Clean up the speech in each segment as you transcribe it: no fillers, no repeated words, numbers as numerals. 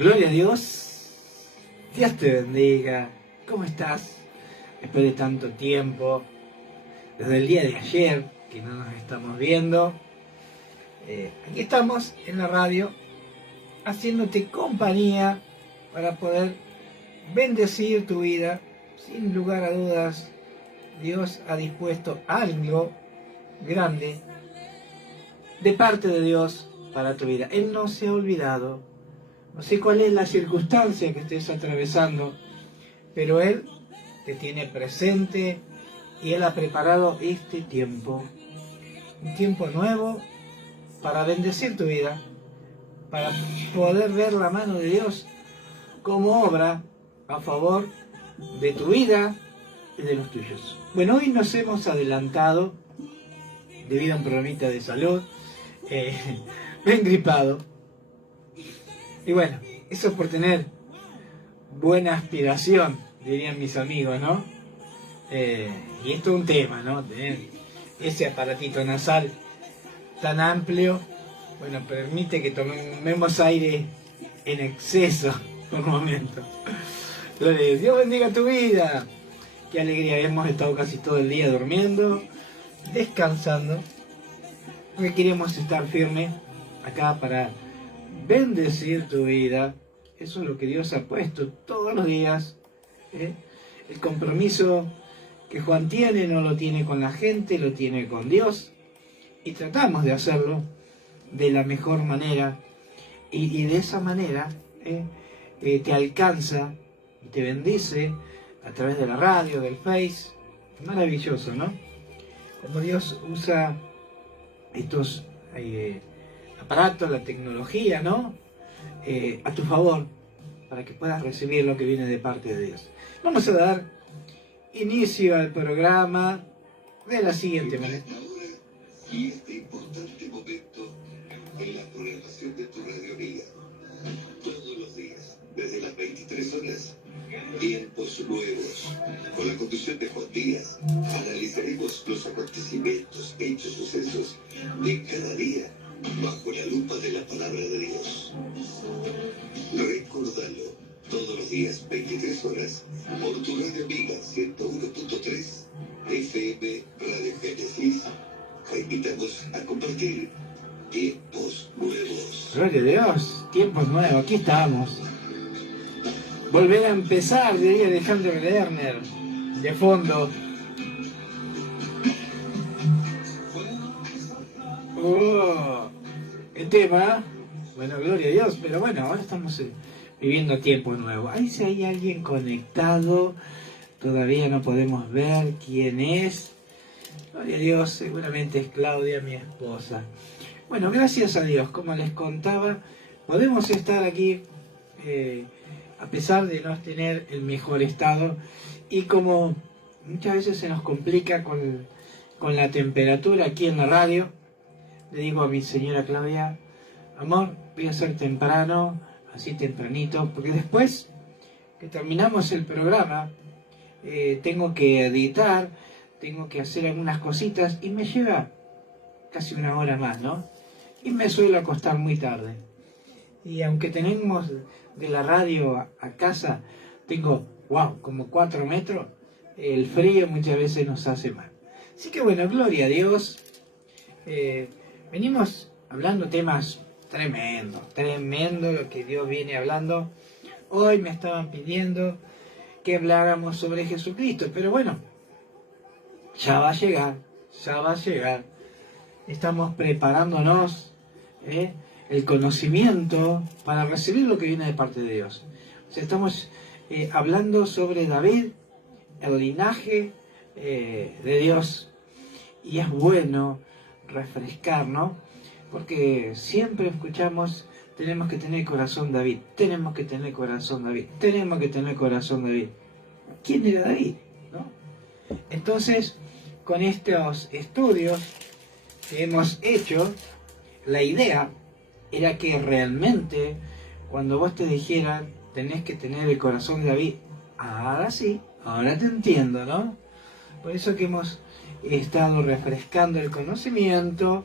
Gloria a Dios. Dios te bendiga. ¿Cómo estás? Después de tanto tiempo, desde el día de ayer que no nos estamos viendo, aquí estamos en la radio haciéndote compañía para poder bendecir tu vida. Sin lugar a dudas, Dios ha dispuesto algo grande de parte de Dios para tu vida. Él no se ha olvidado. No sé cuál es la circunstancia que estés atravesando, pero Él te tiene presente y Él ha preparado este tiempo. Un tiempo nuevo para bendecir tu vida, para poder ver la mano de Dios como obra a favor de tu vida y de los tuyos. Bueno, hoy nos hemos adelantado debido a un problemita de salud, me he engripado. Y bueno, eso es por tener buena aspiración, dirían mis amigos, ¿no? Y esto es un tema, ¿no? Tener ese aparatito nasal tan amplio, bueno, permite que tomemos aire en exceso por un momento. Entonces, Dios bendiga tu vida. Qué alegría, hemos estado casi todo el día durmiendo, descansando, porque queremos estar firmes acá para bendecir tu vida. Eso es lo que Dios ha puesto todos los días. El compromiso que Juan tiene no lo tiene con la gente, lo tiene con Dios. Y tratamos de hacerlo de la mejor manera. Y de esa manera te alcanza y te bendice a través de la radio, del Face. Maravilloso, ¿no? Como Dios usa estos aparatos, la tecnología, ¿no? A tu favor, para que puedas recibir lo que viene de parte de Dios. Vamos a dar inicio al programa de la siguiente manera. Y este importante momento en la programación de tu radio amiga. Todos los días, desde las 23 horas, tiempos nuevos. Con la conducción de Juan Díaz, analizaremos los acontecimientos, hechos, sucesos de cada día bajo la lupa de la palabra de Dios. Recórdalo, todos los días, 23 horas, por tu radio amiga 101.3 FM Radio Génesis. Te invitamos a compartir tiempos nuevos. Gloria a Dios, tiempos nuevos, aquí estamos. Volver a empezar, diría Alejandro Lerner, de fondo. El tema, bueno, gloria a Dios, pero bueno, ahora estamos viviendo tiempo nuevo. Ahí si hay alguien conectado, todavía no podemos ver quién es. Gloria a Dios, seguramente es Claudia, mi esposa. Bueno, gracias a Dios, como les contaba, podemos estar aquí a pesar de no tener el mejor estado, y como muchas veces se nos complica con la temperatura aquí en la radio, le digo a mi señora Claudia, amor, voy a hacer temprano, así tempranito, porque después que terminamos el programa, tengo que editar, tengo que hacer algunas cositas y me lleva casi una hora más, ¿no? Y me suelo acostar muy tarde. Y aunque tenemos de la radio a casa, tengo, como 4 metros, el frío muchas veces nos hace mal. Así que bueno, gloria a Dios. Venimos hablando temas tremendo lo que Dios viene hablando. Hoy me estaban pidiendo que habláramos sobre Jesucristo, pero bueno, ya va a llegar. Estamos preparándonos el conocimiento para recibir lo que viene de parte de Dios. O sea, estamos hablando sobre David, el linaje de Dios, y es bueno refrescar, ¿no? Porque siempre escuchamos, tenemos que tener corazón David, tenemos que tener corazón David. ¿Quién era David? ¿No? Entonces, con estos estudios que hemos hecho, la idea era que realmente cuando vos te dijeran tenés que tener el corazón de David, ahora sí, ahora te entiendo, ¿no? Por eso que hemos estado refrescando el conocimiento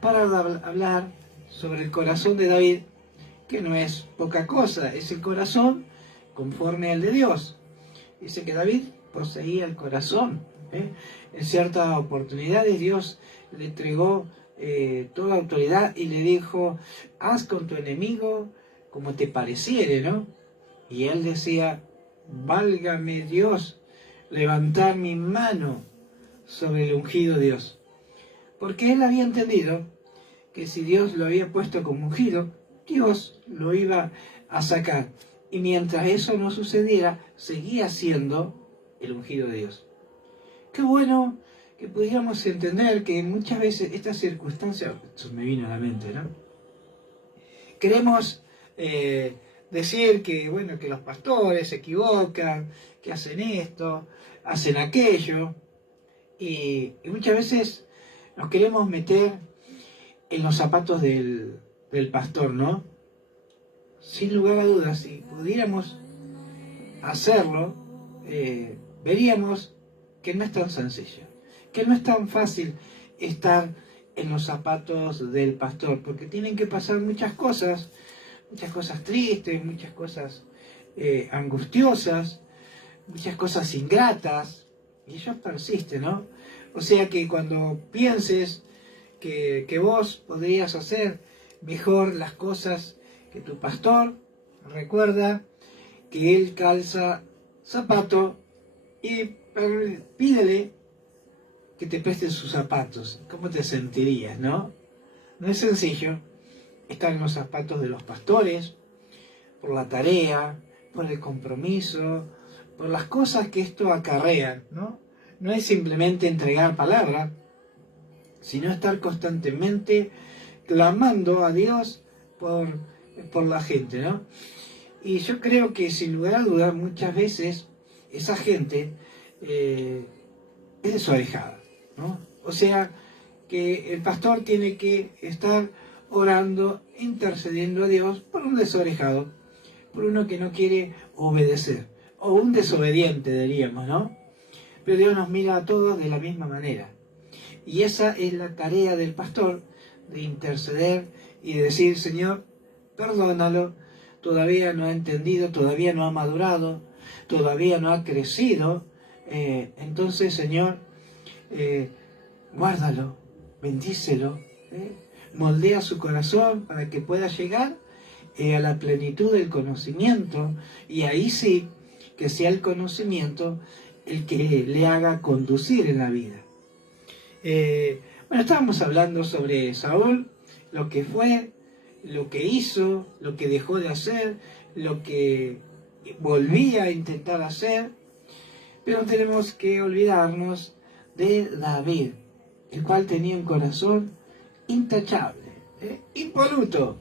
para hablar sobre el corazón de David, que no es poca cosa, es el corazón conforme al de Dios. Dice que David poseía el corazón. En ciertas oportunidades Dios le entregó toda autoridad y le dijo, haz con tu enemigo como te pareciere, ¿no? Y él decía, válgame Dios, levantar mi mano sobre el ungido Dios. Porque él había entendido que si Dios lo había puesto como ungido, Dios lo iba a sacar. Y mientras eso no sucediera, seguía siendo el ungido de Dios. Qué bueno que pudiéramos entender que muchas veces estas circunstancias, eso me vino a la mente, ¿no? Queremos decir que, bueno, que los pastores se equivocan, que hacen esto, hacen aquello, y muchas veces nos queremos meter en los zapatos del pastor, ¿no? Sin lugar a dudas, si pudiéramos hacerlo, veríamos que no es tan sencillo, que no es tan fácil estar en los zapatos del pastor, porque tienen que pasar muchas cosas tristes, muchas cosas angustiosas, muchas cosas ingratas, y ellos persisten, ¿no? O sea que cuando pienses que vos podrías hacer mejor las cosas que tu pastor, recuerda que él calza zapato y pídele que te presten sus zapatos. ¿Cómo te sentirías, no? No es sencillo estar en los zapatos de los pastores, por la tarea, por el compromiso, por las cosas que esto acarrea, ¿no? No es simplemente entregar palabra, sino estar constantemente clamando a Dios por la gente, ¿no? Y yo creo que sin lugar a dudas muchas veces esa gente es desorejada, ¿no? O sea, que el pastor tiene que estar orando, intercediendo a Dios por un desorejado, por uno que no quiere obedecer, o un desobediente diríamos, ¿no? Pero Dios nos mira a todos de la misma manera. Y esa es la tarea del pastor, de interceder y de decir, Señor, perdónalo, todavía no ha entendido, todavía no ha madurado, todavía no ha crecido. Entonces, Señor, guárdalo, bendícelo, moldea su corazón para que pueda llegar a la plenitud del conocimiento, y ahí sí, que sea el conocimiento el que le haga conducir en la vida. Bueno, estábamos hablando sobre Saúl, lo que fue, lo que hizo, lo que dejó de hacer, lo que volvía a intentar hacer, pero tenemos que olvidarnos de David, el cual tenía un corazón intachable, impoluto,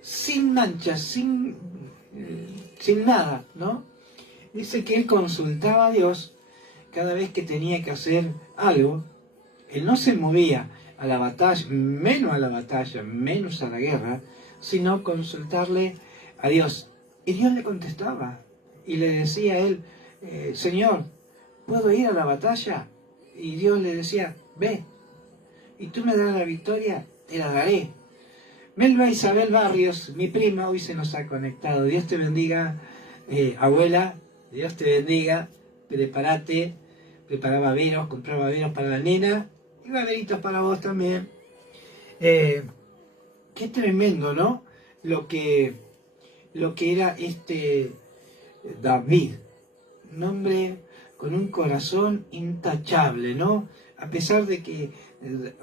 sin manchas, sin nada, ¿no? Dice que él consultaba a Dios cada vez que tenía que hacer algo. Él no se movía a la batalla, menos a la guerra, sino consultarle a Dios. Y Dios le contestaba y le decía a él, Señor, ¿puedo ir a la batalla? Y Dios le decía, ve, y tú me das la victoria, te la daré. Melba Isabel Barrios, mi prima, hoy se nos ha conectado. Dios te bendiga, abuela, Dios te bendiga, prepárate, prepara baberos, comprá baberos para la nena y baberitos para vos también. Qué tremendo, ¿no? Lo que era este David, un hombre con un corazón intachable, ¿no? A pesar de que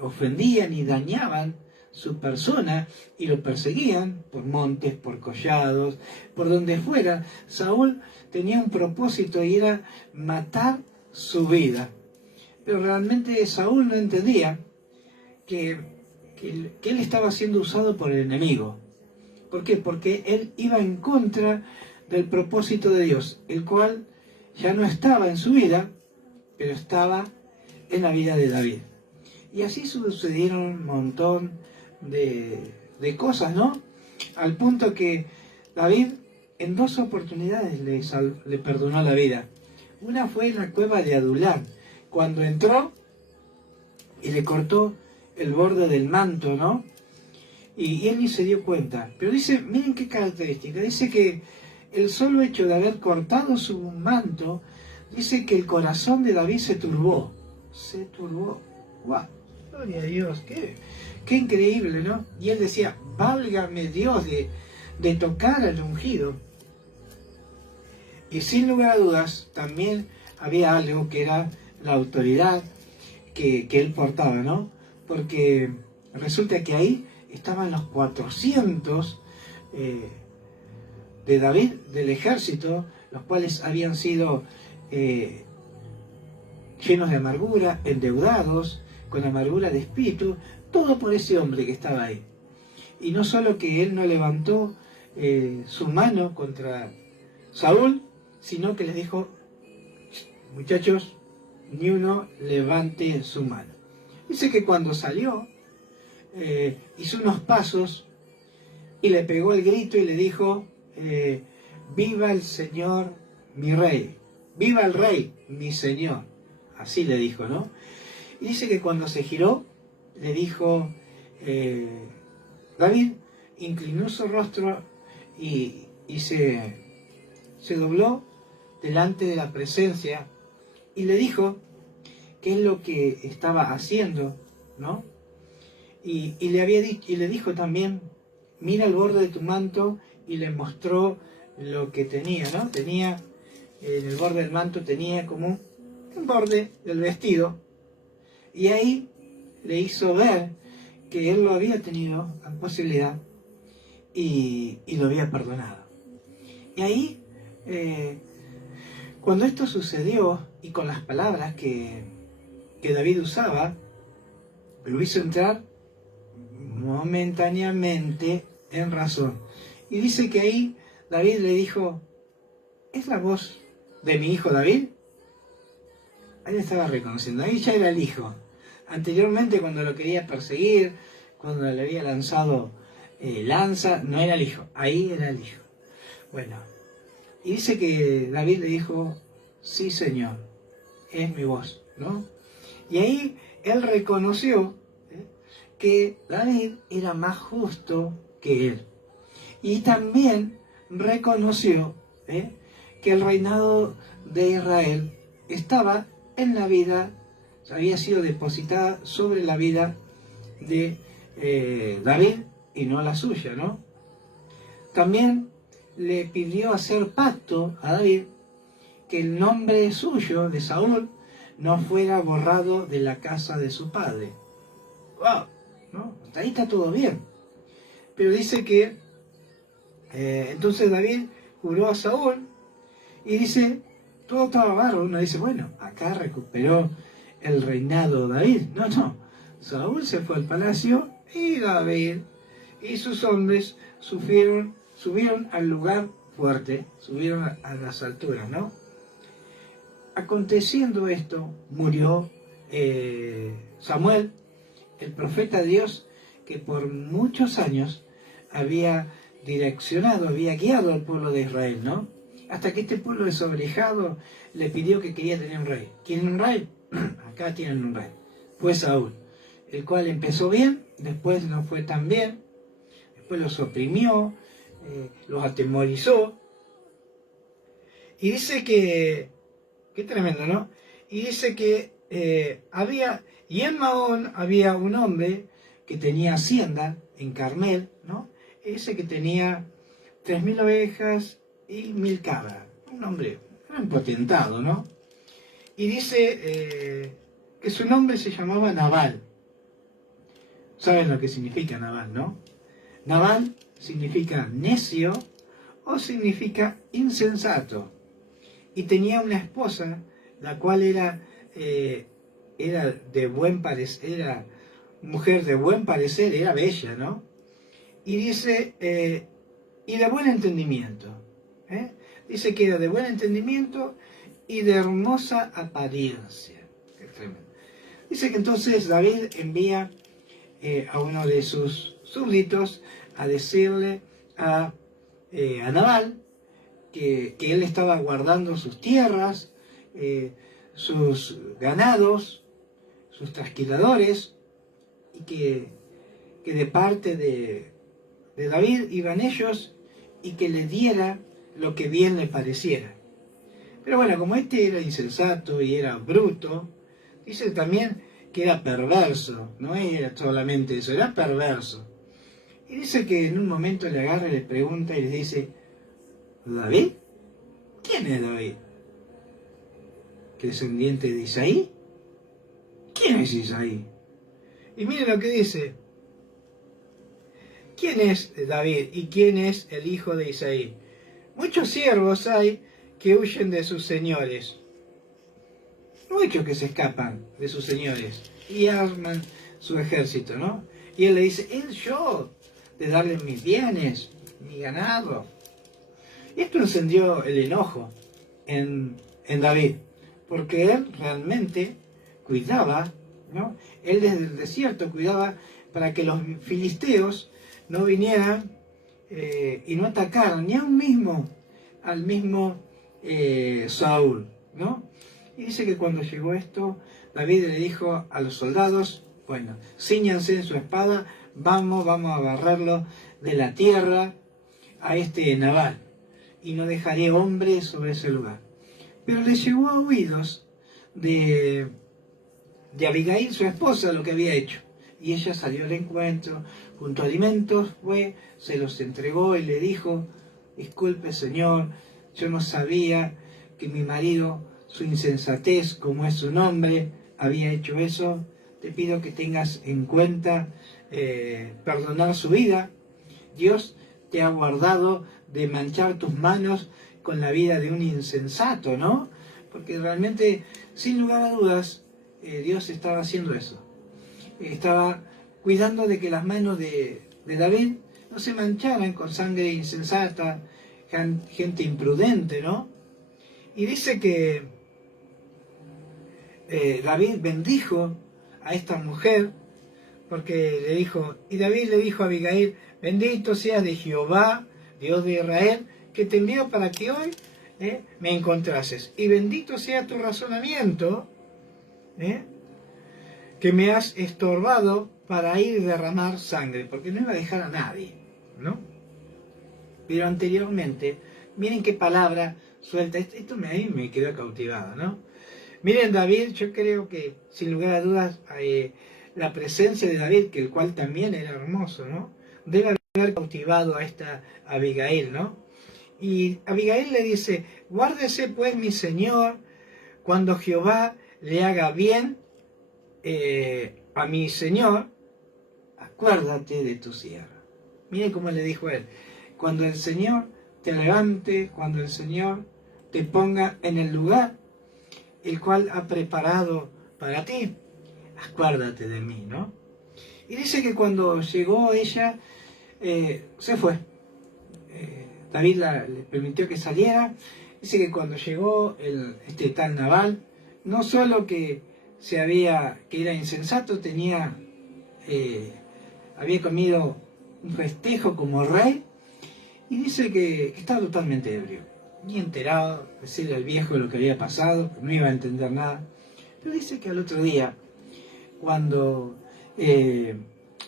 ofendían y dañaban su persona y lo perseguían por montes, por collados, por donde fuera, Saúl tenía un propósito y era matar su vida. Pero realmente Saúl no entendía que él estaba siendo usado por el enemigo. ¿Por qué? Porque él iba en contra del propósito de Dios, el cual ya no estaba en su vida, pero estaba en la vida de David. Y así sucedieron un montón de cosas, ¿no? Al punto que David en 2 oportunidades le perdonó la vida. Una fue en la cueva de Adulam, cuando entró y le cortó el borde del manto, ¿no? y él ni se dio cuenta. Pero dice, miren qué característica, dice que el solo hecho de haber cortado su manto, dice que el corazón de David se turbó. Se turbó. ¡Guau! Gloria a Dios, qué increíble, ¿no? Y él decía, válgame Dios de tocar al ungido. Y sin lugar a dudas, también había algo que era la autoridad que él portaba, ¿no? Porque resulta que ahí estaban los 400 de David, del ejército, los cuales habían sido llenos de amargura, endeudados, con amargura de espíritu, todo por ese hombre que estaba ahí. Y no solo que él no levantó su mano contra Saúl, sino que les dijo, muchachos, ni uno levante su mano. Dice que cuando salió, hizo unos pasos y le pegó el grito y le dijo, viva el Señor, mi rey, viva el rey, mi Señor. Así le dijo, ¿no? Y dice que cuando se giró, le dijo, David inclinó su rostro y se dobló delante de la presencia y le dijo qué es lo que estaba haciendo, ¿no? Y le había dicho, y le dijo también, mira el borde de tu manto, y le mostró lo que tenía, ¿no? Tenía, en el borde del manto tenía como un borde del vestido, y ahí le hizo ver que él lo había tenido a posibilidad y lo había perdonado. Y ahí, cuando esto sucedió, y con las palabras que David usaba, lo hizo entrar momentáneamente en razón. Y dice que ahí David le dijo, ¿es la voz de mi hijo David? Ahí le estaba reconociendo, ahí ya era el hijo. Anteriormente, cuando lo quería perseguir, cuando le había lanzado lanza, no era el hijo, ahí era el hijo. Bueno, y dice que David le dijo, sí Señor, es mi voz, ¿no? Y ahí él reconoció que David era más justo que él. Y también reconoció que el reinado de Israel estaba en la vida, había sido depositada sobre la vida de David y no la suya, ¿no? También le pidió hacer pacto a David que el nombre suyo, de Saúl, no fuera borrado de la casa de su padre. ¡Wow! ¿No? Hasta ahí está todo bien. Pero dice que entonces David juró a Saúl y dice, todo estaba bárbaro. Uno dice, bueno, acá recuperó el reinado David. No. Saúl se fue al palacio y David y sus hombres subieron al lugar fuerte, subieron a las alturas, ¿no? Aconteciendo esto, murió Samuel, el profeta de Dios, que por muchos años había direccionado, había guiado al pueblo de Israel, ¿no? Hasta que este pueblo desobligado le pidió que quería tener un rey. ¿Quieren un rey? Acá tienen un rey. Fue Saúl, el cual empezó bien, después no fue tan bien, después los oprimió, los atemorizó. Y dice que, qué tremendo, ¿no? Y dice que y en Mahón había un hombre que tenía hacienda en Carmel, ¿no? Ese que tenía 3.000 ovejas y 1.000 cabras. Un hombre, un potentado, ¿no? Y dice que su nombre se llamaba Nabal. ¿Saben lo que significa Nabal, no? Nabal significa necio o significa insensato. Y tenía una esposa, la cual era de buen parecer, era mujer de buen parecer, era bella, ¿no? Y dice, y de buen entendimiento. Dice que era de buen entendimiento y de hermosa apariencia. Qué tremendo. Dice que entonces David envía a uno de sus súbditos a decirle a Nabal que él estaba guardando sus tierras, sus ganados, sus trasquiladores, y que que de parte de David iban ellos y que le diera lo que bien le pareciera. Pero bueno, como este era insensato y era bruto, dice también que era perverso, no era solamente eso, era perverso. Y dice que en un momento le agarra y le pregunta y le dice, ¿David? ¿Quién es David? ¿Que descendiente de Isaí? ¿Quién es Isaí? Y miren lo que dice. ¿Quién es David y quién es el hijo de Isaí? Muchos siervos hay que huyen de sus señores. Muchos que se escapan de sus señores y arman su ejército, ¿no? Y él le dice, ¿es yo de darle mis bienes, mi ganado? Y esto encendió el enojo en David, porque él realmente cuidaba, ¿no? Él desde el desierto cuidaba para que los filisteos no vinieran y no atacaran ni al mismo Saúl, ¿no? Y dice que cuando llegó esto, David le dijo a los soldados, bueno, cíñanse en su espada, vamos a barrerlo de la tierra a este Nabal, y no dejaré hombre sobre ese lugar. Pero le llegó a oídos de Abigail, su esposa, lo que había hecho. Y ella salió al encuentro, junto a alimentos, fue, se los entregó y le dijo, disculpe señor, yo no sabía que mi marido, su insensatez, como es su nombre, había hecho eso. Te pido que tengas en cuenta perdonar su vida. Dios te ha guardado de manchar tus manos con la vida de un insensato, ¿no? Porque realmente, sin lugar a dudas, Dios estaba haciendo eso. Estaba cuidando de que las manos de David no se mancharan con sangre insensata, gente imprudente, ¿no? Y dice que David bendijo a esta mujer, porque le dijo, y David le dijo a Abigail, bendito seas de Jehová, Dios de Israel, que te envió para que hoy me encontrases. Y bendito sea tu razonamiento, que me has estorbado para ir y derramar sangre, porque no iba a dejar a nadie, ¿no? Pero anteriormente, miren qué palabra suelta, esto a mí me quedó cautivado, ¿no? Miren David, yo creo que sin lugar a dudas la presencia de David, que el cual también era hermoso, ¿no? Debe haber cautivado a esta Abigail, ¿no? Y Abigail le dice, guárdese pues mi señor, cuando Jehová le haga bien a mi señor, acuérdate de tu sierva. Mire cómo le dijo él, cuando el Señor te levante, cuando el Señor te ponga en el lugar el cual ha preparado para ti, acuérdate de mí, ¿no? Y dice que cuando llegó ella, se fue. David le permitió que saliera. Dice que cuando llegó este tal Nabal, no solo que era insensato, había comido un festejo como rey, y dice que estaba totalmente ebrio, ni enterado, decirle al viejo lo que había pasado, no iba a entender nada. Pero dice que al otro día, cuando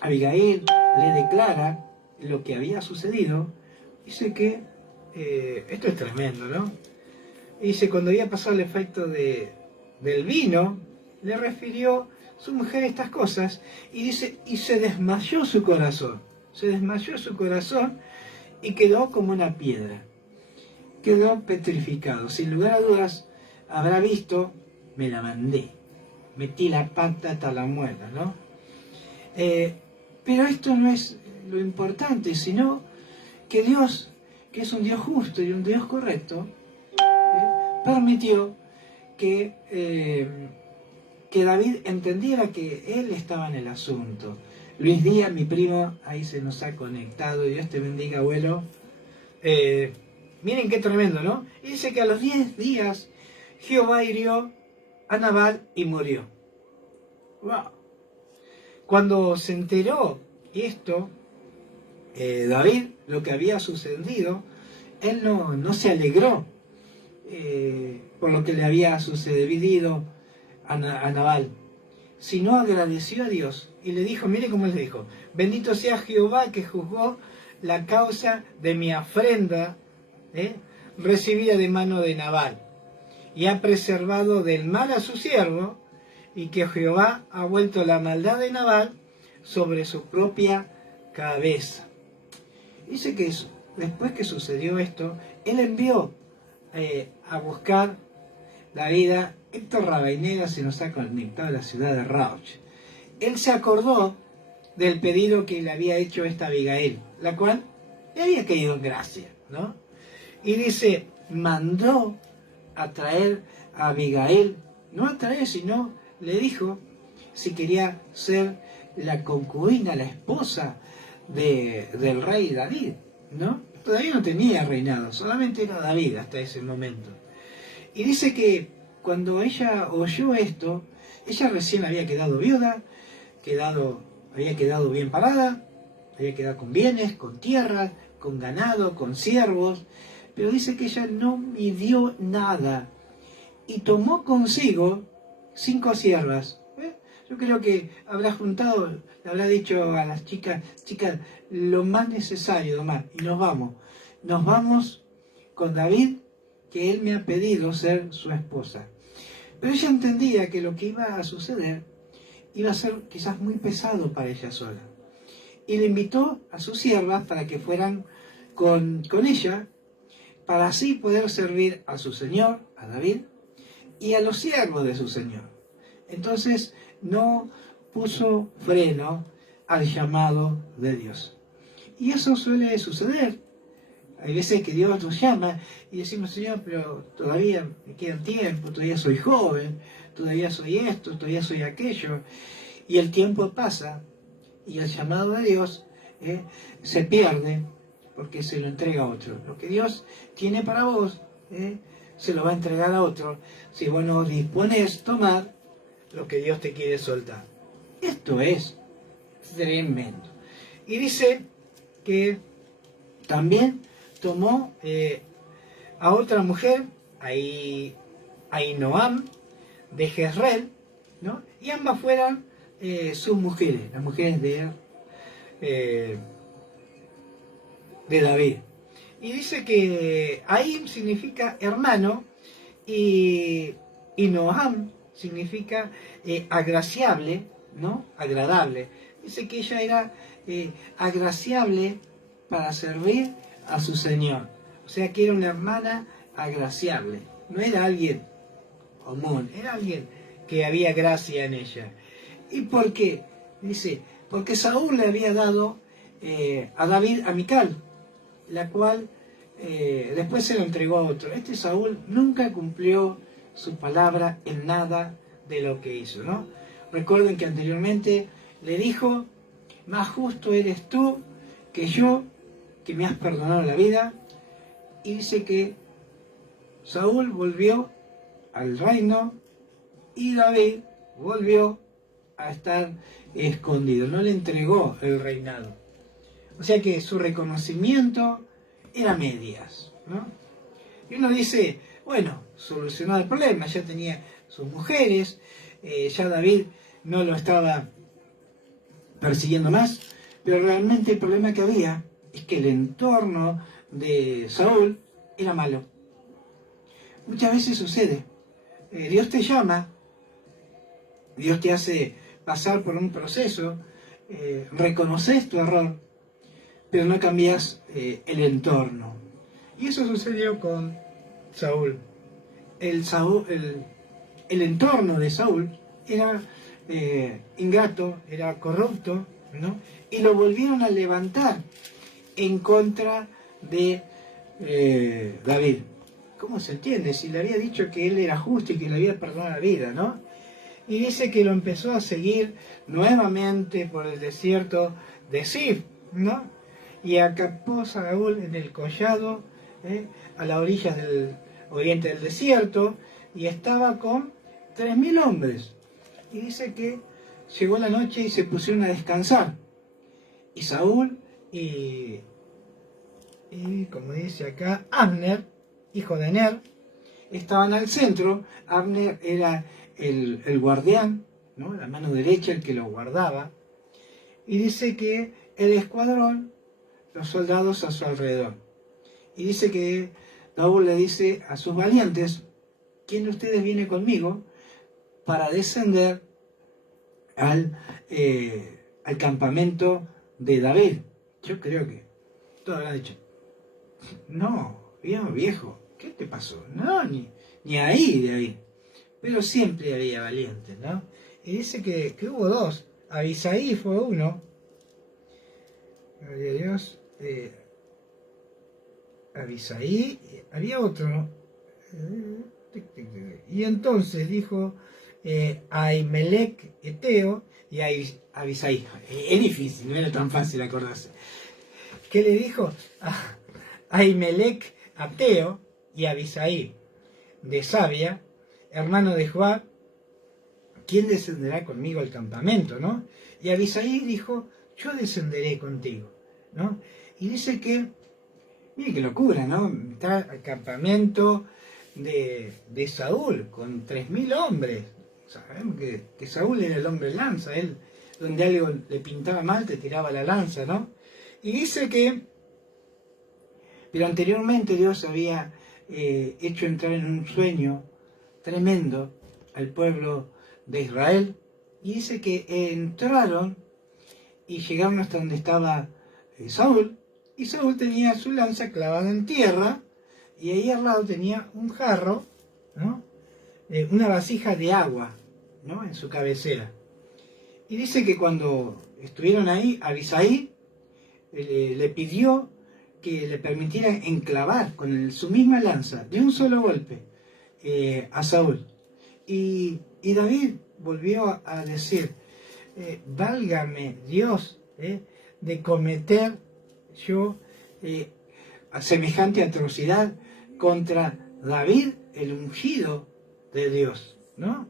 Abigail le declara lo que había sucedido, dice que, esto es tremendo, ¿no? Dice, cuando había pasado el efecto del vino, le refirió su mujer estas cosas, y dice, y se desmayó su corazón, y quedó como una piedra, quedó petrificado. Sin lugar a dudas, habrá visto, me la mandé, metí la pata hasta la muela, ¿no? Pero esto no es lo importante, sino que Dios, que es un Dios justo y un Dios correcto, permitió que David entendiera que él estaba en el asunto. Luis Díaz, mi primo, ahí se nos ha conectado, Dios te bendiga, abuelo. Miren qué tremendo, ¿no? Y dice que a los 10 días Jehová hirió a Nabal y murió. ¡Wow! Cuando se enteró esto, David, lo que había sucedido, él no se alegró por lo que le había sucedido a Nabal, sino agradeció a Dios y le dijo, mire cómo le dijo, bendito sea Jehová que juzgó la causa de mi afrenta recibida de mano de Nabal, y ha preservado del mal a su siervo, y que Jehová ha vuelto la maldad de Nabal sobre su propia cabeza. Dice que después que sucedió esto, él envió a buscar David a Héctor Rabainera, se nos ha conectado a la ciudad de Rauch. Él se acordó del pedido que le había hecho esta Abigail, la cual le había caído en gracia, ¿no? Y dice, mandó a traer a Abigail, no a traer, sino le dijo si quería ser la concubina, la esposa del rey David, ¿no? Todavía no tenía reinado, solamente era David hasta ese momento. Y dice que cuando ella oyó esto, ella recién había quedado viuda, había quedado bien parada, había quedado con bienes, con tierras, con ganado, con siervos, pero dice que ella no midió nada y tomó consigo 5 siervas. Yo creo que habrá juntado, le habrá dicho a las chicas, lo más necesario, nomás, y nos vamos con David, que él me ha pedido ser su esposa. Pero ella entendía que lo que iba a suceder iba a ser quizás muy pesado para ella sola. Y le invitó a sus siervas para que fueran con ella, para así poder servir a su señor, a David, y a los siervos de su señor. Entonces no puso freno al llamado de Dios. Y eso suele suceder. Hay veces que Dios nos llama y decimos, Señor, pero todavía me queda tiempo, todavía soy joven, todavía soy esto, todavía soy aquello. Y el tiempo pasa y el llamado de Dios se pierde porque se lo entrega a otro. Lo que Dios tiene para vos se lo va a entregar a otro si vos no dispones tomar lo que Dios te quiere soltar. Esto es tremendo. Y dice que también tomó a otra mujer, Ahinoam, de Jezreel, ¿no? Y ambas fueron sus mujeres, las mujeres de David. Y dice que Ahim significa hermano y Noam significa agraciable, ¿no? Agradable. Dice que ella era agraciable para servir a su señor. O sea que era una hermana agraciable. No era alguien común, era alguien que había gracia en ella. ¿Y por qué? Dice, porque Saúl le había dado a David a Mical, la cual después se lo entregó a otro. Este Saúl nunca cumplió su palabra en nada de lo que hizo, ¿no? Recuerden que anteriormente le dijo, más justo eres tú que yo, que me has perdonado la vida. Y dice que Saúl volvió al reino y David volvió a estar escondido, no le entregó el reinado. O sea que su reconocimiento era medias, ¿no? Y uno dice, bueno, solucionado el problema, ya tenía sus mujeres, ya David no lo estaba persiguiendo más, pero realmente el problema que había es que el entorno de Saúl era malo. Muchas veces sucede, Dios te llama, Dios te hace pasar por un proceso, reconoces tu error, pero no cambias el entorno. Y eso sucedió con Saúl. El entorno de Saúl era ingrato, era corrupto, ¿no? Y lo volvieron a levantar en contra de David. ¿Cómo se entiende? Si le había dicho que él era justo y que le había perdonado la vida, ¿no? Y dice que lo empezó a seguir nuevamente por el desierto de Zif, ¿no? Y acampó Saúl en el collado, a las orillas del oriente del desierto, y estaba con 3000 hombres. Y dice que llegó la noche y se pusieron a descansar. Y Saúl y como dice acá, Abner, hijo de Ner, estaban al centro. Abner era el guardián, ¿no? La mano derecha, el que lo guardaba. Y dice que el escuadrón, los soldados a su alrededor. Y dice que Daúd le dice a sus valientes: ¿quién de ustedes viene conmigo para descender al campamento de David? Yo creo que todos habrán dicho: no, viejo, ¿qué te pasó? No, ni ahí, David. Pero siempre había valientes, ¿no? Y dice que hubo dos. Abisaí fue uno. Gloria a Dios. Abisaí, había otro. Y entonces dijo Ahimelech Eteo y Abisaí. Es difícil, no era tan fácil acordarse. ¿Qué le dijo? Ahimelech Ateo y Abisaí de Sabia, hermano de Joab, ¿quién descenderá conmigo al campamento, no? Y Abisaí dijo: yo descenderé contigo, ¿no? Y dice que, mire qué locura, ¿no? Está al campamento de Saúl con 3.000 hombres. Sabemos que Saúl era el hombre lanza, él, donde algo le pintaba mal, te tiraba la lanza, ¿no? Y dice que, pero anteriormente Dios había hecho entrar en un sueño tremendo al pueblo de Israel, y dice que entraron y llegaron hasta donde estaba Saúl, y Saúl tenía su lanza clavada en tierra, y ahí al lado tenía un jarro, ¿no? Una vasija de agua, ¿no? En su cabecera. Y dice que cuando estuvieron ahí, Abisaí le pidió que le permitiera enclavar con su misma lanza, de un solo golpe, a Saúl. Y David volvió a decir: válgame Dios, de cometer yo semejante atrocidad contra David, el ungido de Dios, ¿no?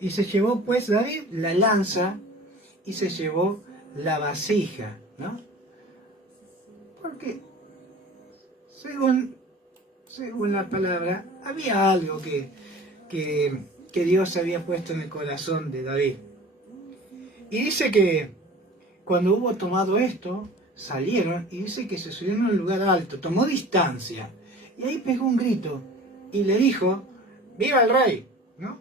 Y se llevó pues David la lanza y se llevó la vasija, ¿no? Porque según la palabra, había algo que Dios había puesto en el corazón de David. Y dice que cuando hubo tomado esto, salieron, y dice que se subieron a un lugar alto, tomó distancia, y ahí pegó un grito, y le dijo: ¡viva el rey! ¿No?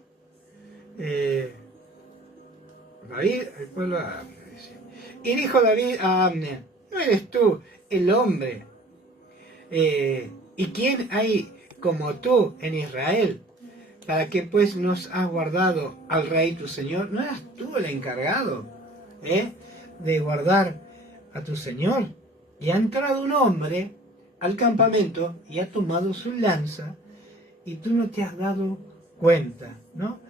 David, el pueblo de Abner, dice. Y dijo David a Abner: ¿no eres tú el hombre? ¿Y quién hay como tú en Israel? ¿Para qué pues nos has guardado al rey tu señor? ¿No eras tú el encargado de guardar a tu señor? Y ha entrado un hombre al campamento y ha tomado su lanza, y tú no te has dado cuenta, ¿no?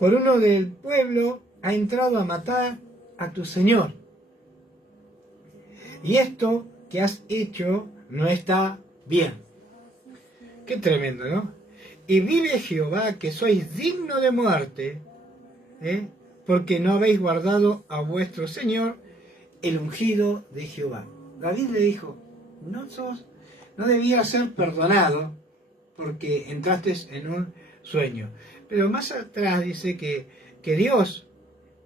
Por uno del pueblo ha entrado a matar a tu señor. Y esto que has hecho no está bien. Qué tremendo, ¿no? Y vive Jehová, que sois digno de muerte, porque no habéis guardado a vuestro Señor, el ungido de Jehová. David le dijo: no debías ser perdonado porque entraste en un sueño. Pero más atrás dice que Dios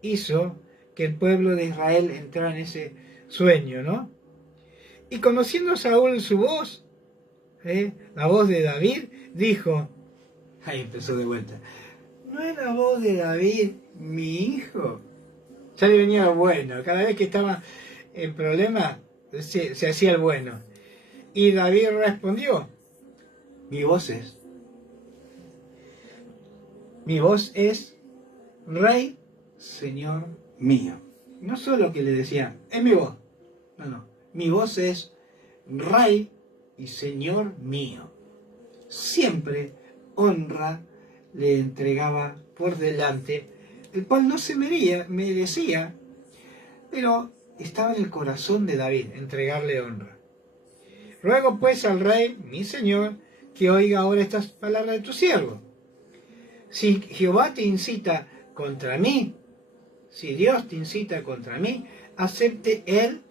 hizo que el pueblo de Israel entrara en ese sueño, ¿no? Y conociendo Saúl su voz, la voz de David, dijo, ahí empezó de vuelta: ¿no es la voz de David mi hijo? Ya le venía bueno, cada vez que estaba en problema se hacía el bueno. Y David respondió: mi voz es Rey, Señor mío. No solo que le decía: es mi voz, no, mi voz es Rey y Señor mío. Siempre honra le entregaba por delante, el cual no se merecía, pero estaba en el corazón de David entregarle honra. Ruego pues al rey, mi señor, que oiga ahora estas palabras de tu siervo. Si Jehová te incita contra mí, si Dios te incita contra mí, acepte él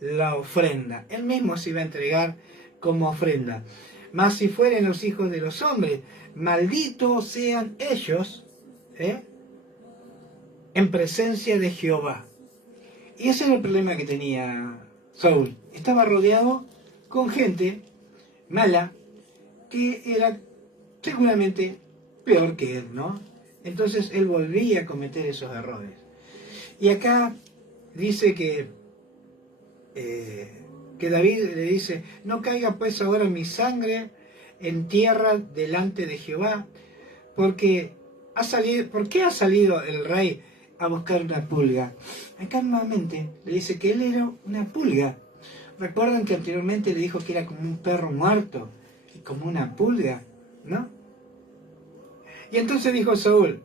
la ofrenda. Él mismo se iba a entregar como ofrenda. Mas si fueren los hijos de los hombres, malditos sean ellos, en presencia de Jehová. Y ese era el problema que tenía Saúl. Estaba rodeado con gente mala que era seguramente peor que él, ¿no? Entonces él volvía a cometer esos errores. Y acá dice que David le dice, no caiga pues ahora mi sangre en tierra delante de Jehová, porque ¿por qué ha salido el rey a buscar una pulga? Acá nuevamente le dice que él era una pulga. Recuerdan que anteriormente le dijo que era como un perro muerto y como una pulga, ¿no? Y entonces dijo Saúl,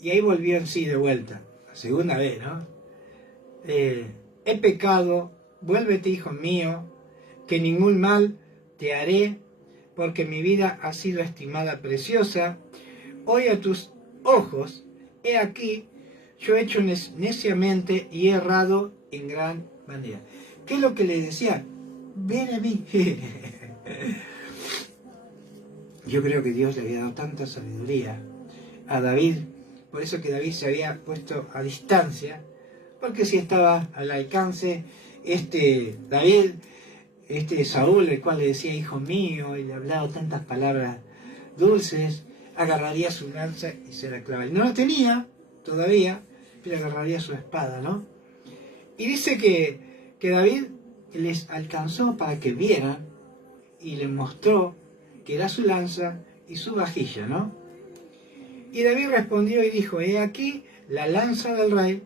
y ahí volvió en sí de vuelta, la segunda vez, ¿no? He pecado, vuélvete, hijo mío, que ningún mal te haré, porque mi vida ha sido estimada preciosa. Hoy a tus ojos, he aquí, yo he hecho neciamente y he errado en gran manera. ¿Qué es lo que le decía? Ven a mí. Yo creo que Dios le había dado tanta sabiduría a David, por eso que David se había puesto a distancia, porque si estaba al alcance David, Saúl, el cual le decía hijo mío y le hablaba tantas palabras dulces, agarraría su lanza y se la clavaría. No la tenía todavía, pero agarraría su espada, ¿no? Y dice que David les alcanzó para que vieran y les mostró que era su lanza y su vajilla, ¿no? Y David respondió y dijo, he aquí la lanza del rey.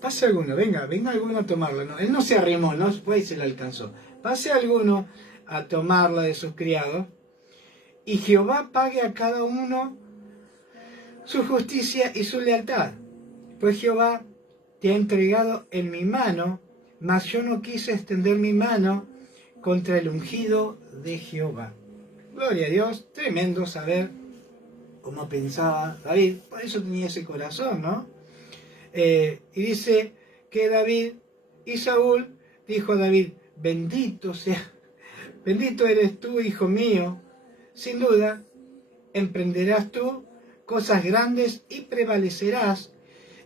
Pase alguno, venga alguno a tomarla. No, él no se arrimó, no fue y se la alcanzó. Pase alguno a tomarla de sus criados, y Jehová pague a cada uno su justicia y su lealtad. Pues Jehová te ha entregado en mi mano, mas yo no quise extender mi mano contra el ungido de Jehová. Gloria a Dios, tremendo saber cómo pensaba David, por eso tenía ese corazón, ¿no? Y dice que David y Saúl dijo a David, bendito eres tú, hijo mío, sin duda emprenderás tú cosas grandes y prevalecerás.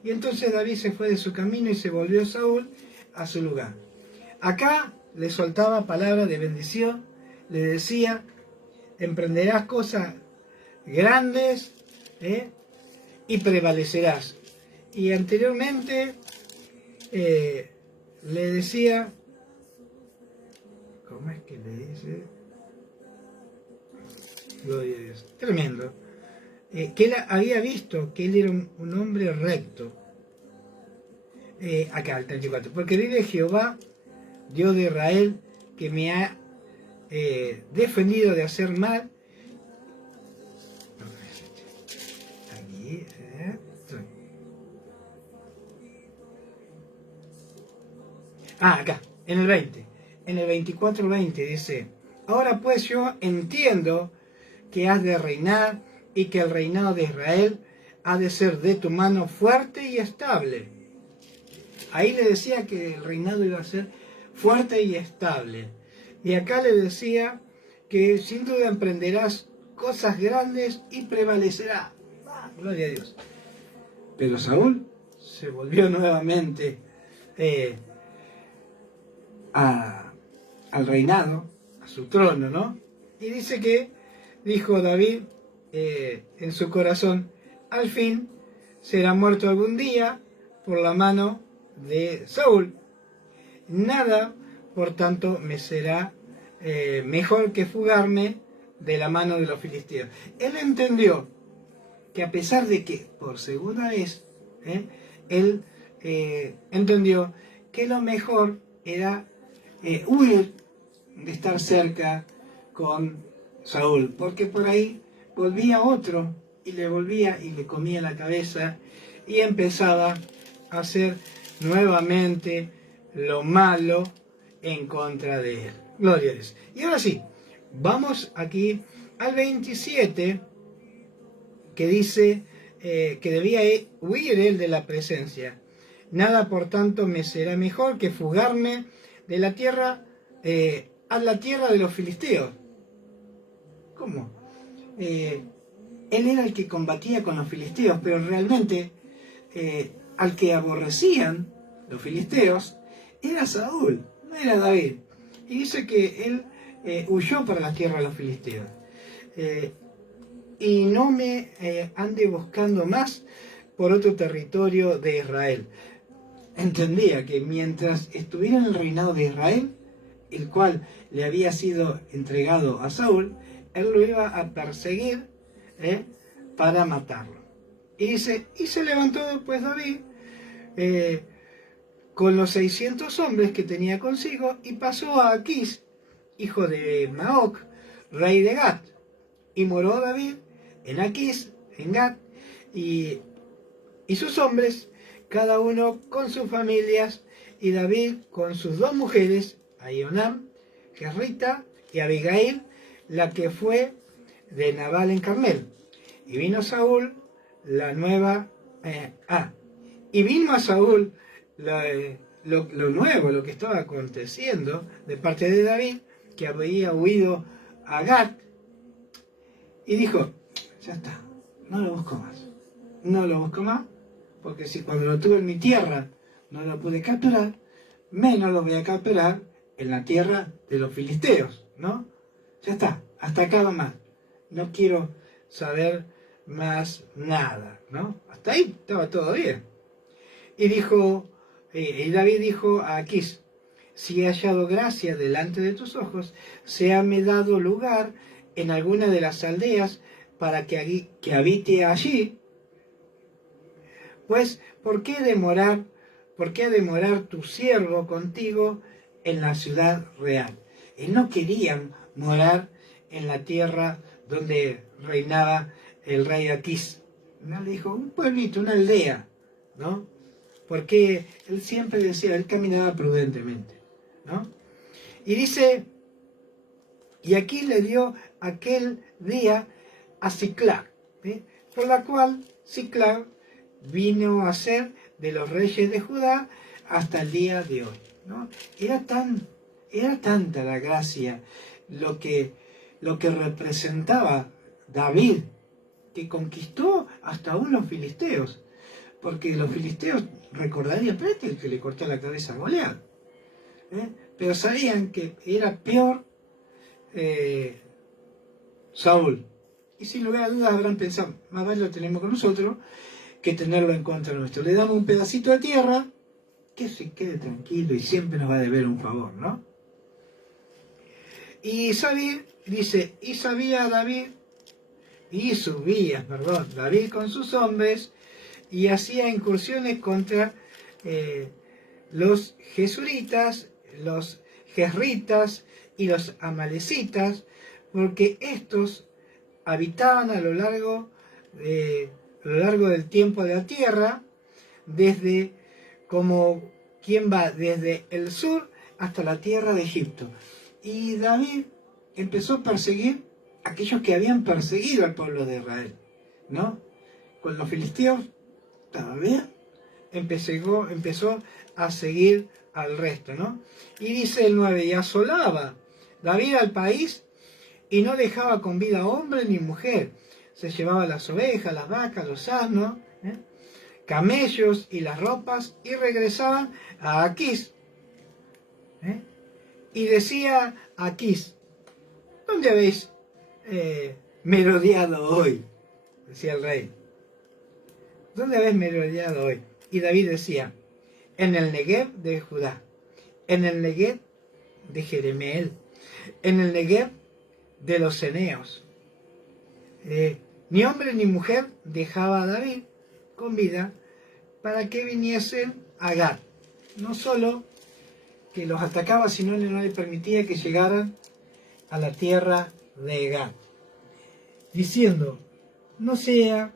Y entonces David se fue de su camino y se volvió Saúl a su lugar. Acá le soltaba palabras de bendición, le decía, emprenderás cosas grandes y prevalecerás. Y anteriormente le decía, ¿cómo es que le dice? Gloria a Dios, tremendo. Que él había visto que él era un hombre recto. Acá, el 34. Porque vive Jehová, Dios de Israel, que me ha defendido de hacer mal. Aquí, acá, en el 20. En el 24:20 dice, ahora pues yo entiendo que has de reinar y que el reinado de Israel ha de ser de tu mano fuerte y estable. Ahí le decía que el reinado iba a ser fuerte y estable. Y acá le decía que sin duda emprenderás cosas grandes y prevalecerá. Gloria a Dios. Pero Saúl se volvió nuevamente al reinado, a su trono, ¿no? Y dice que dijo David en su corazón, al fin será muerto algún día por la mano de Saúl. Nada, por tanto, me será mejor que fugarme de la mano de los filisteos. Él entendió que a pesar de que por segunda vez, él entendió que lo mejor era huir de estar cerca con Saúl, porque por ahí volvía otro y le volvía y le comía la cabeza y empezaba a hacer nuevamente lo malo en contra de él. Gloria a Dios. Y ahora sí, vamos aquí al 27, que dice que debía huir él de la presencia. Nada, por tanto, me será mejor que fugarme de la tierra a la tierra de los filisteos. ¿Cómo? Él era el que combatía con los filisteos, pero realmente al que aborrecían los filisteos era Saúl, no era David. Y dice que él huyó para la tierra de los filisteos. Y no me ande buscando más por otro territorio de Israel. Entendía que mientras estuviera en el reinado de Israel, el cual le había sido entregado a Saúl, él lo iba a perseguir para matarlo. Y dice, y se levantó pues David con los 600 hombres que tenía consigo y pasó a Aquís, hijo de Maoc, rey de Gat. Y moró David en Aquís, en Gat, y sus hombres, cada uno con sus familias, y David con sus 2 mujeres, Ahinoam, Gerrita, y Abigail, la que fue de Nabal en Carmel. Y vino Saúl, la nueva... y vino a Saúl lo nuevo, lo que estaba aconteciendo de parte de David, que había huido a Gat, y dijo, ya está, no lo busco más. No lo busco más, porque si cuando lo tuve en mi tierra no lo pude capturar, menos lo voy a capturar en la tierra de los filisteos, ¿no? Ya está, hasta acá nomás. No quiero saber más nada, ¿no? Hasta ahí estaba todo bien. Y dijo, y David dijo a Aquís, si he hallado gracia delante de tus ojos, séame dado lugar en alguna de las aldeas para que habite allí. Pues, ¿por qué demorar tu siervo contigo en la ciudad real? Él no querían morar en la tierra donde reinaba el rey Aquís. No, le dijo, un pueblito, una aldea, ¿no? Porque él siempre decía, él caminaba prudentemente, ¿no? Y dice, y aquí le dio aquel día a Siclag, ¿sí? Por la cual Siclag vino a ser de los reyes de Judá hasta el día de hoy, ¿no? Era tanta la gracia, lo que representaba David, que conquistó hasta aún los filisteos, porque los filisteos recordarían, pero este es el que le cortó la cabeza a Goliat, pero sabían que era peor Saúl, y sin lugar a dudas habrán pensado, más vale lo tenemos con nosotros que tenerlo en contra nuestro. Le damos un pedacito de tierra, que se quede tranquilo y siempre nos va a deber un favor, ¿no? Y subía David con sus hombres y hacía incursiones contra los gesuritas, los gerritas y los amalecitas, porque estos habitaban a lo largo del tiempo de la tierra, desde como quien va desde el sur hasta la tierra de Egipto. Y David empezó a perseguir a aquellos que habían perseguido al pueblo de Israel, ¿no? Con los filisteos, todavía empezó a seguir al resto, ¿no? Y dice el 9, y asolaba David al país y no dejaba con vida hombre ni mujer. Se llevaba las ovejas, las vacas, los asnos, camellos y las ropas, y regresaban a Aquís. Y decía Aquís, ¿dónde habéis merodeado hoy? Decía el rey. ¿Dónde habéis merodeado hoy? Y David decía, en el Negev de Judá, en el Negev de Jeremeel, en el Negev de los Eneos. Ni hombre ni mujer dejaba a David con vida para que viniesen a Gat. No solo que los atacaba, sino no le permitía que llegaran a la tierra de Gat, diciendo, no sea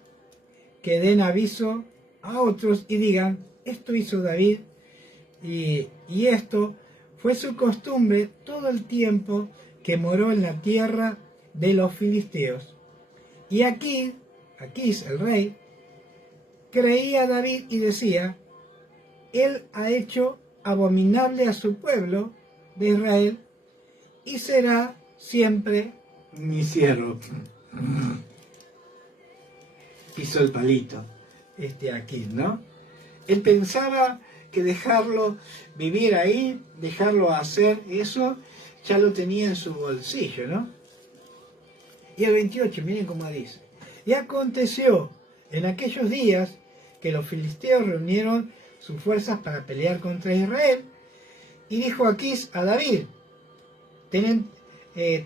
que den aviso a otros y digan, esto hizo David y esto fue su costumbre todo el tiempo que moró en la tierra de los filisteos. Y Aquís, el rey, creía a David y decía, él ha hecho abominable a su pueblo de Israel y será siempre mi siervo. Pisó el palito. Aquis, ¿no? Él pensaba que dejarlo vivir ahí, dejarlo hacer eso, ya lo tenía en su bolsillo, ¿no? Y el 28, miren cómo dice. Y aconteció en aquellos días que los filisteos reunieron sus fuerzas para pelear contra Israel, y dijo Aquis a David, ten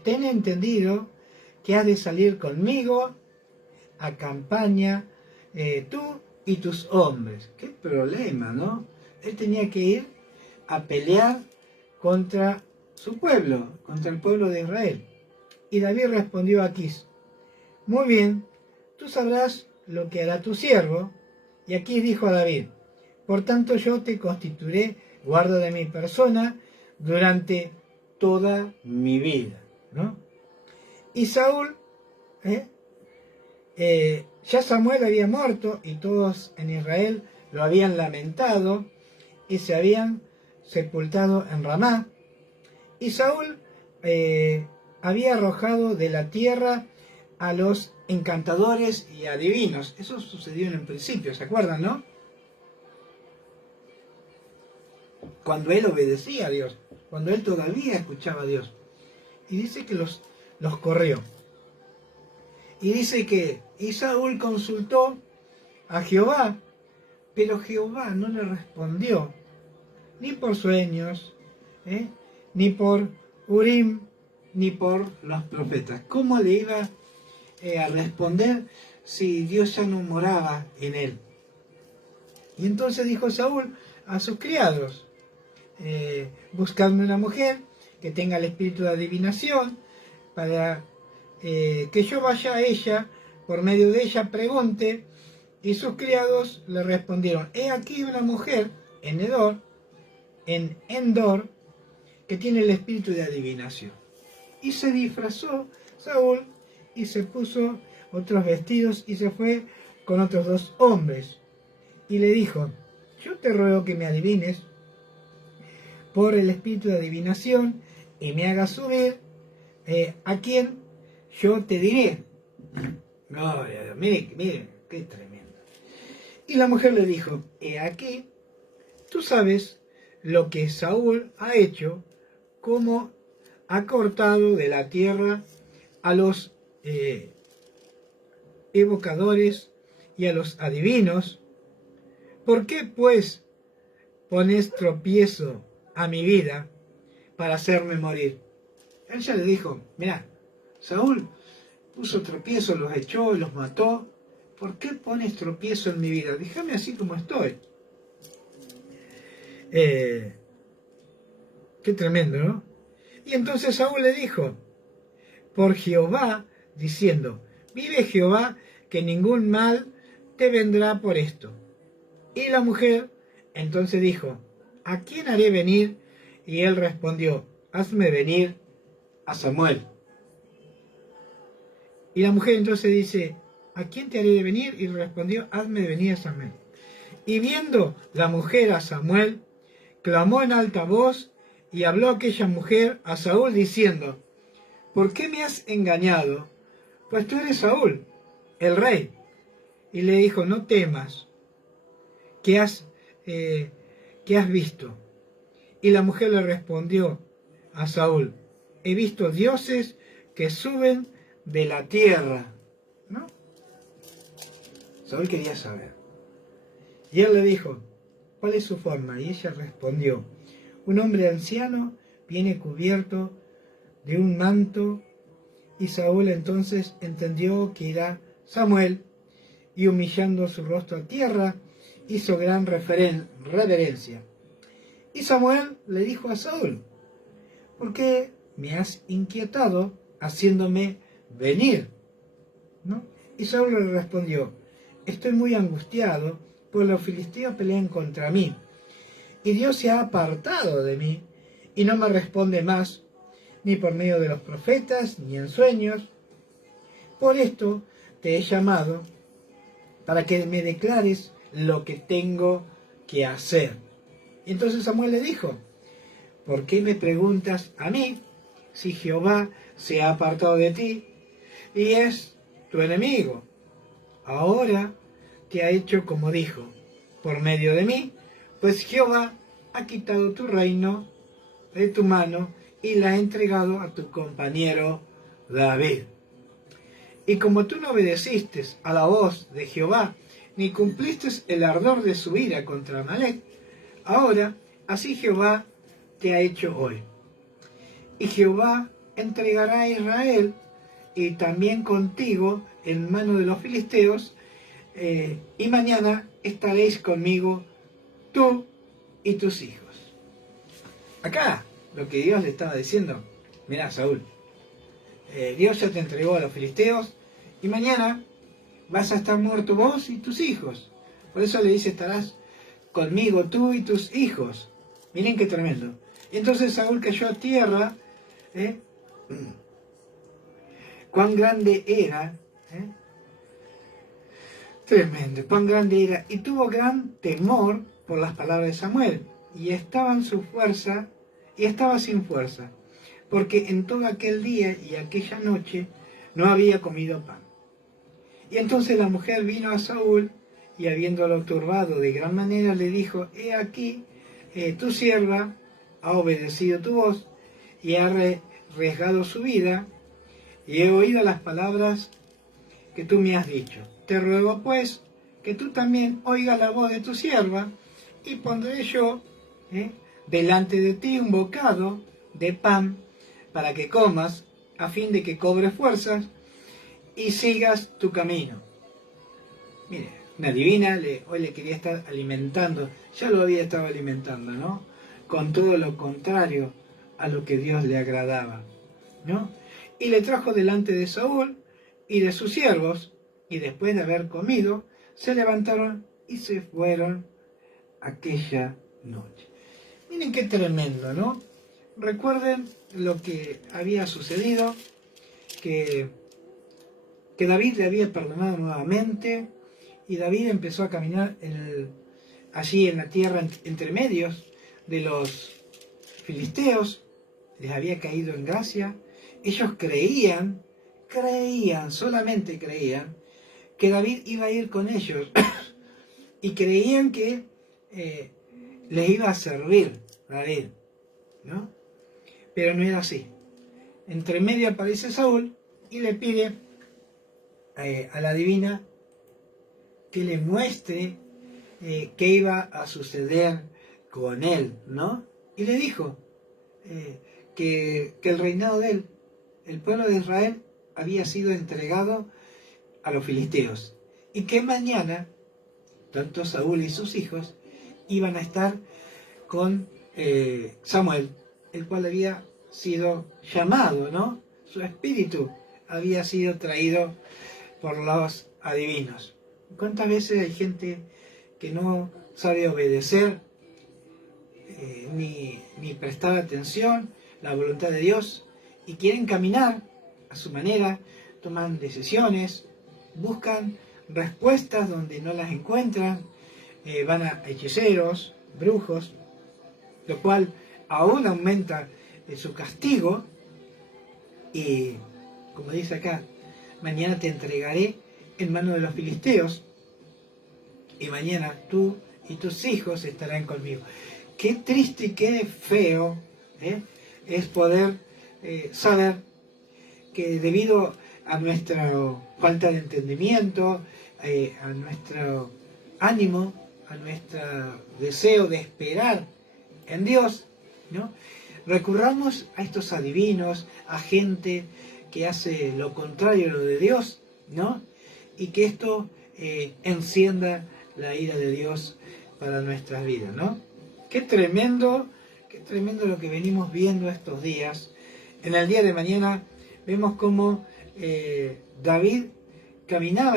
entendido que has de salir conmigo a campaña, tú y tus hombres. Qué problema, ¿no? Él tenía que ir a pelear contra su pueblo, contra el pueblo de Israel. Y David respondió a Aquis, muy bien, tú sabrás lo que hará tu siervo. Y Aquis dijo a David, por tanto yo te constituiré guarda de mi persona durante toda mi vida, ¿no? Y Saúl, ya Samuel había muerto y todos en Israel lo habían lamentado y se habían sepultado en Ramá. Y Saúl había arrojado de la tierra a los encantadores y adivinos. Eso sucedió en el principio, ¿se acuerdan, no? Cuando él obedecía a Dios, cuando él todavía escuchaba a Dios. Y dice que los corrió. Y dice que Saúl consultó a Jehová, pero Jehová no le respondió, ni por sueños, ni por Urim, ni por los profetas. ¿Cómo le iba a responder si Dios ya no moraba en él? Y entonces dijo Saúl a sus criados, buscadme una mujer que tenga el espíritu de adivinación, para que yo vaya a ella, por medio de ella pregunte. Y sus criados le respondieron, he aquí una mujer en Endor, que tiene el espíritu de adivinación. Y se disfrazó Saúl y se puso otros vestidos y se fue con otros 2 hombres. Y le dijo, yo te ruego que me adivines por el espíritu de adivinación y me hagas subir a quien yo te diré. No, miren, qué tremendo. Y la mujer le dijo, he aquí, tú sabes lo que Saúl ha hecho, como ha cortado de la tierra a los evocadores y a los adivinos. ¿Por qué pues pones tropiezo a mi vida para hacerme morir? Ella le dijo, mira, Saúl puso tropiezo, los echó, los mató. ¿Por qué pones tropiezo en mi vida? Déjame así como estoy. Qué tremendo, ¿no? Y entonces Saúl le dijo, por Jehová, diciendo, vive Jehová, que ningún mal te vendrá por esto. Y la mujer entonces dijo, ¿a quién haré venir? Y él respondió, hazme venir a Samuel. Y la mujer entonces dice, ¿a quién te haré de venir? Y respondió, hazme venir a Samuel. Y viendo la mujer a Samuel, clamó en alta voz, y habló aquella mujer a Saúl diciendo, ¿por qué me has engañado? Pues tú eres Saúl, el rey. Y le dijo, no temas, ¿qué has visto? Y la mujer le respondió a Saúl, he visto dioses que suben de la tierra, ¿no? Saúl quería saber. Y él le dijo, ¿cuál es su forma? Y ella respondió, un hombre anciano viene cubierto de un manto. Y Saúl entonces entendió que era Samuel, y humillando su rostro a tierra, hizo gran reverencia. Y Samuel le dijo a Saúl, ¿por qué me has inquietado haciéndome venir? ¿No? Y Saúl le respondió, estoy muy angustiado, pues los filisteos pelean contra mí, y Dios se ha apartado de mí, y no me responde más, ni por medio de los profetas, ni en sueños. Por esto te he llamado, para que me declares lo que tengo que hacer. Y entonces Samuel le dijo, ¿por qué me preguntas a mí, si Jehová se ha apartado de ti, y es tu enemigo? Ahora te ha hecho como dijo, por medio de mí, pues Jehová ha quitado tu reino de tu mano y la ha entregado a tu compañero David. Y como tú no obedeciste a la voz de Jehová, ni cumpliste el ardor de su ira contra Amalec, ahora así Jehová te ha hecho hoy. Y Jehová entregará a Israel y también contigo en mano de los filisteos, y mañana estaréis conmigo tú y tus hijos. Acá lo que Dios le estaba diciendo, mirá Saúl, Dios ya te entregó a los filisteos y mañana vas a estar muerto vos y tus hijos. Por eso le dice, estarás conmigo tú y tus hijos. Miren qué tremendo. Y entonces Saúl cayó a tierra. Cuán grande era. Tremendo, cuán grande era. Y tuvo gran temor por las palabras de Samuel. Y estaba sin fuerza. Porque en todo aquel día y aquella noche no había comido pan. Y entonces la mujer vino a Saúl y habiéndolo turbado de gran manera le dijo, he aquí, tu sierva ha obedecido tu voz y ha arriesgado su vida y he oído las palabras que tú me has dicho. Te ruego pues que tú también oigas la voz de tu sierva y pondré yo delante de ti un bocado de pan para que comas a fin de que cobres fuerzas y sigas tu camino. Mire, una divina hoy le quería estar alimentando, ya lo había estado alimentando, ¿no? Con todo lo contrario a lo que Dios le agradaba, ¿no? Y le trajo delante de Saúl y de sus siervos, y después de haber comido, se levantaron y se fueron aquella noche. Miren qué tremendo, ¿no? Recuerden lo que había sucedido, que David le había perdonado nuevamente, y David empezó a caminar allí en la tierra entre medios de los filisteos, les había caído en gracia. Ellos creían, solamente creían, que David iba a ir con ellos y creían que les iba a servir David, ¿no? Pero no era así. Entre medio aparece Saúl y le pide a la divina que le muestre qué iba a suceder con él, ¿no? Y le dijo que el reinado de él, el pueblo de Israel, había sido entregado a los filisteos y que mañana tanto Saúl y sus hijos iban a estar con Samuel, el cual había sido llamado, ¿no? Su espíritu había sido traído por los adivinos. ¿Cuántas veces hay gente que no sabe obedecer ni prestar atención a la voluntad de Dios y quieren caminar a su manera, toman decisiones, buscan respuestas donde no las encuentran, van a hechiceros, brujos, lo cual aún aumenta su castigo y, como dice acá, mañana te entregaré en mano de los filisteos y mañana tú y tus hijos estarán conmigo. Qué triste y qué feo es poder saber que debido a nuestra falta de entendimiento, a nuestro ánimo, a nuestro deseo de esperar en Dios, ¿no? Recurramos a estos adivinos, a gente que hace lo contrario a lo de Dios, ¿no? Y que esto encienda la ira de Dios para nuestras vidas, ¿no? Qué tremendo lo que venimos viendo estos días. En el día de mañana vemos cómo David caminaba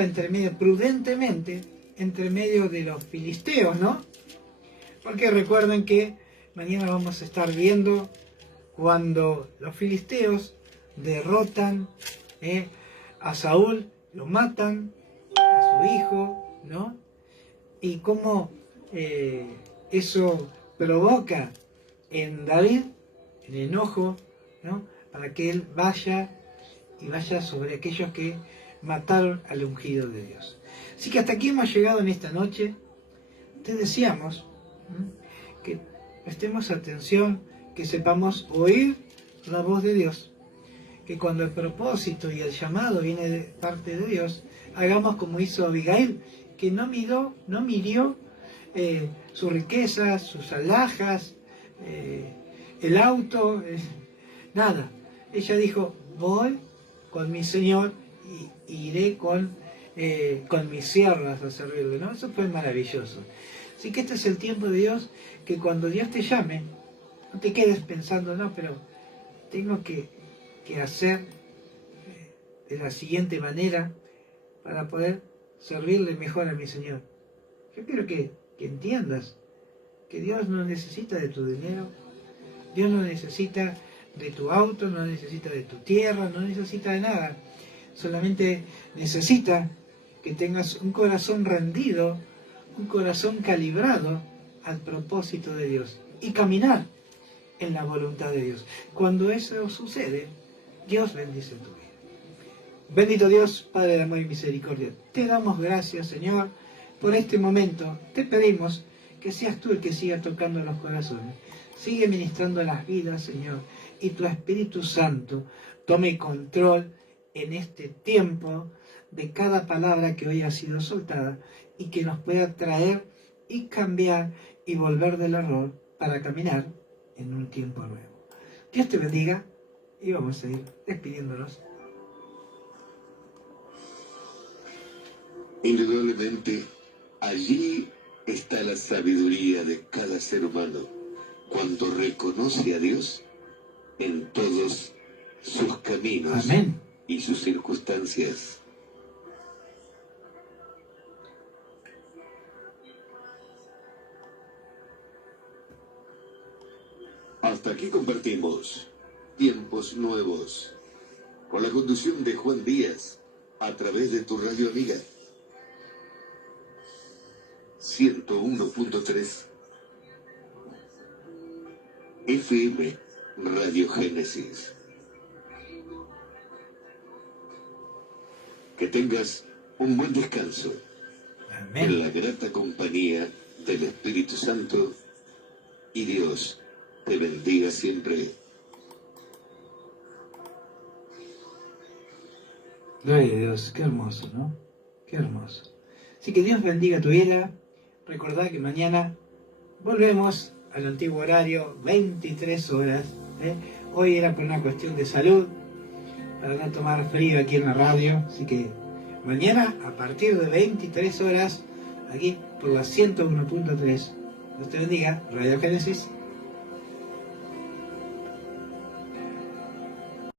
prudentemente entre medio de los filisteos, ¿no? Porque recuerden que mañana vamos a estar viendo cuando los filisteos derrotan a Saúl, lo matan, a su hijo, ¿no? Y cómo eso provoca en David el enojo, ¿no? Para que él vaya sobre aquellos que mataron al ungido de Dios. Así que hasta aquí hemos llegado en esta noche. Te deseamos que prestemos atención, que sepamos oír la voz de Dios, que cuando el propósito y el llamado viene de parte de Dios, hagamos como hizo Abigail, que no midió sus riquezas, sus alhajas, el auto, nada. Ella dijo, voy con mi Señor y iré con mis siervas a servirle, ¿no? Eso fue maravilloso. Así que este es el tiempo de Dios, que cuando Dios te llame, no te quedes pensando, no, pero tengo que hacer de la siguiente manera para poder servirle mejor a mi Señor. Yo quiero que entiendas que Dios no necesita de tu dinero, Dios no necesita de tu auto, no necesita de tu tierra, no necesita de nada. Solamente necesita que tengas un corazón rendido, un corazón calibrado al propósito de Dios y caminar en la voluntad de Dios. Cuando eso sucede, Dios bendice tu vida. Bendito Dios, Padre de amor y misericordia, te damos gracias, Señor, por este momento. Te pedimos que seas tú el que siga tocando los corazones. Sigue ministrando las vidas, Señor, y tu Espíritu Santo tome control en este tiempo de cada palabra que hoy ha sido soltada y que nos pueda traer y cambiar y volver del error para caminar en un tiempo nuevo. Dios te bendiga y vamos a ir despidiéndonos. Indudablemente, allí está la sabiduría de cada ser humano cuando reconoce a Dios en todos sus caminos. Amén. Y sus circunstancias. Hasta aquí compartimos Tiempos Nuevos, con la conducción de Juan Díaz, a través de tu radio amiga 101.3 FM Radio Génesis. Que tengas un buen descanso. Amén. En la grata compañía del Espíritu Santo, y Dios te bendiga siempre. Gloria a Dios, qué hermoso, ¿no? Qué hermoso. Así que Dios bendiga tu vida. Recordad que mañana volvemos al antiguo horario, 23 horas. Hoy era por una cuestión de salud, para no tomar frío aquí en la radio. Así que mañana, a partir de 23 horas, aquí por la 101.3. Dios te bendiga, Radio Génesis.